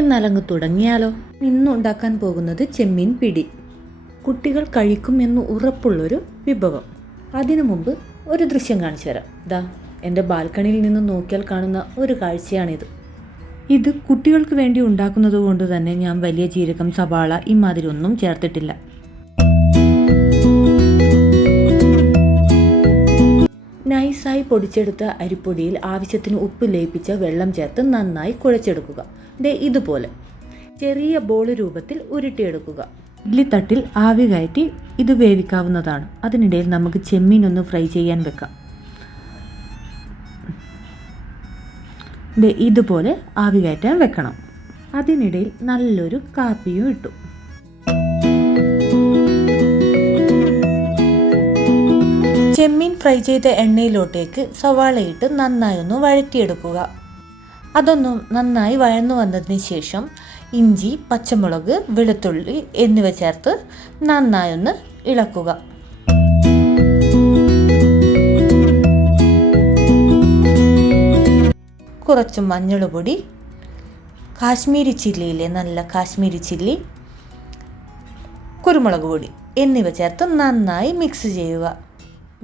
എന്നാലങ്ങ് തുടങ്ങിയാലോ? ഇന്ന് ഉണ്ടാക്കാൻ പോകുന്നത് ചെമ്മീൻ പിടി. കുട്ടികൾ കഴിക്കുമെന്ന് ഉറപ്പുള്ളൊരു വിഭവം. അതിനു മുമ്പ് ഒരു ദൃശ്യം കാണിച്ചു തരാം. ദാ എൻ്റെ ബാൽക്കണിയിൽ നിന്ന് നോക്കിയാൽ കാണുന്ന ഒരു കാഴ്ചയാണിത്. ഇത് കുട്ടികൾക്ക് വേണ്ടി ഉണ്ടാക്കുന്നത് കൊണ്ട് തന്നെ ഞാൻ വലിയ ജീരകം, സവാള ഇമാതിരി ഒന്നും ചേർത്തിട്ടില്ല. നൈസായി പൊടിച്ചെടുത്ത അരിപ്പൊടിയിൽ ആവശ്യത്തിന് ഉപ്പ് ലയിപ്പിച്ച വെള്ളം ചേർത്ത് നന്നായി കുഴച്ചെടുക്കുക. ഇതുപോലെ ചെറിയ ബോൾ രൂപത്തിൽ ഉരുട്ടിയെടുക്കുക. ഇഡ്ലിത്തട്ടിൽ ആവി കയറ്റി ഇത് വേവിക്കാവുന്നതാണ്. അതിനിടയിൽ നമുക്ക് ചെമ്മീൻ ഒന്ന് ഫ്രൈ ചെയ്യാൻ വെക്കാം. ഇതുപോലെ ആവി കയറ്റാൻ വെക്കണം. അതിനിടയിൽ നല്ലൊരു കാപ്പിയും ഇട്ടു. ചെമ്മീൻ ഫ്രൈ ചെയ്ത എണ്ണയിലോട്ടേക്ക് സവാളയിട്ട് നന്നായി ഒന്ന് വഴറ്റിയെടുക്കുക. അതൊന്നും നന്നായി വഴന്നു വന്നതിന് ശേഷം ഇഞ്ചി, പച്ചമുളക്, വെളുത്തുള്ളി എന്നിവ ചേർത്ത് നന്നായി ഒന്ന് ഇളക്കുക. കുറച്ച് മഞ്ഞൾപ്പൊടി, കാശ്മീരി ചില്ലിയിലെ നല്ല കാശ്മീരി ചില്ലി, കുരുമുളക് പൊടി എന്നിവ ചേർത്ത് നന്നായി മിക്സ് ചെയ്യുക.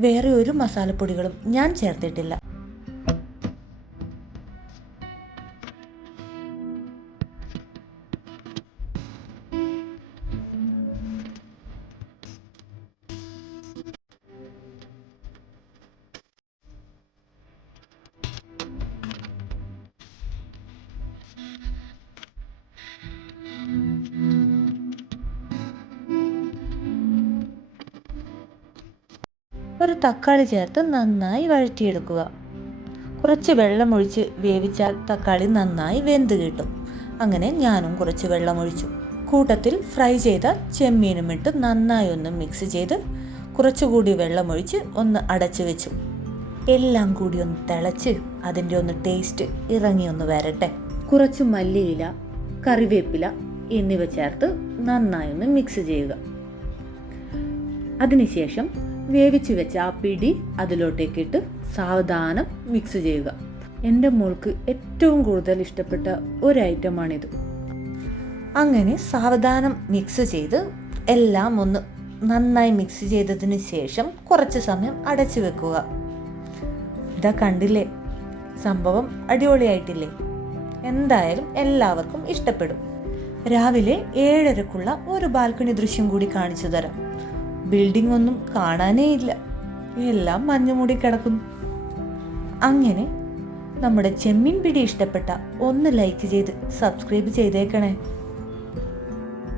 വേറെ ഒരു മസാലപ്പൊടികളും ഞാൻ ചേർത്തിട്ടില്ല. ഒരു തക്കാളി ചേർത്ത് നന്നായി വഴറ്റിയെടുക്കുക. കുറച്ച് വെള്ളമൊഴിച്ച് വേവിച്ചാൽ തക്കാളി നന്നായി വെന്ത് കിട്ടും. അങ്ങനെ ഞാനും കുറച്ച് വെള്ളമൊഴിച്ചു. കൂട്ടത്തിൽ ഫ്രൈ ചെയ്ത ചെമ്മീനും ഇട്ട് നന്നായി ഒന്ന് മിക്സ് ചെയ്ത് കുറച്ചുകൂടി വെള്ളമൊഴിച്ച് ഒന്ന് അടച്ചു വെച്ചു. എല്ലാം കൂടി ഒന്ന് തിളച്ച് അതിൻ്റെ ഒന്ന് ടേസ്റ്റ് ഇറങ്ങി ഒന്ന് വരട്ടെ. കുറച്ച് മല്ലിയില, കറിവേപ്പില എന്നിവ ചേർത്ത് നന്നായി ഒന്ന് മിക്സ് ചെയ്യുക. അതിനുശേഷം വേവിച്ച് വെച്ച ആ പിടി അതിലോട്ടേക്കിട്ട് സാവധാനം മിക്സ് ചെയ്യുക. എൻ്റെ മോൾക്ക് ഏറ്റവും കൂടുതൽ ഇഷ്ടപ്പെട്ട ഒരു ഐറ്റമാണിത്. അങ്ങനെ സാവധാനം മിക്സ് ചെയ്ത് എല്ലാം ഒന്ന് നന്നായി മിക്സ് ചെയ്തതിന് ശേഷം കുറച്ച് സമയം അടച്ചു വെക്കുക. ഇതാ കണ്ടില്ലേ, സംഭവം അടിപൊളിയായിട്ടില്ലേ? എന്തായാലും എല്ലാവർക്കും ഇഷ്ടപ്പെടും. രാവിലെ 7:30ക്കുള്ള ഒരു ബാൽക്കണി ദൃശ്യം കൂടി കാണിച്ചു തരാം. ബിൽഡിംഗ് ഒന്നും കാണാനേ ഇല്ല, എല്ലാം മഞ്ഞുമൂടി കിടക്കുന്നു. അങ്ങനെ നമ്മുടെ ചെമ്മീൻ പിടി ഇഷ്ടപ്പെട്ട ഒന്ന് ലൈക്ക് ചെയ്ത് സബ്സ്ക്രൈബ് ചെയ്തേക്കണേ.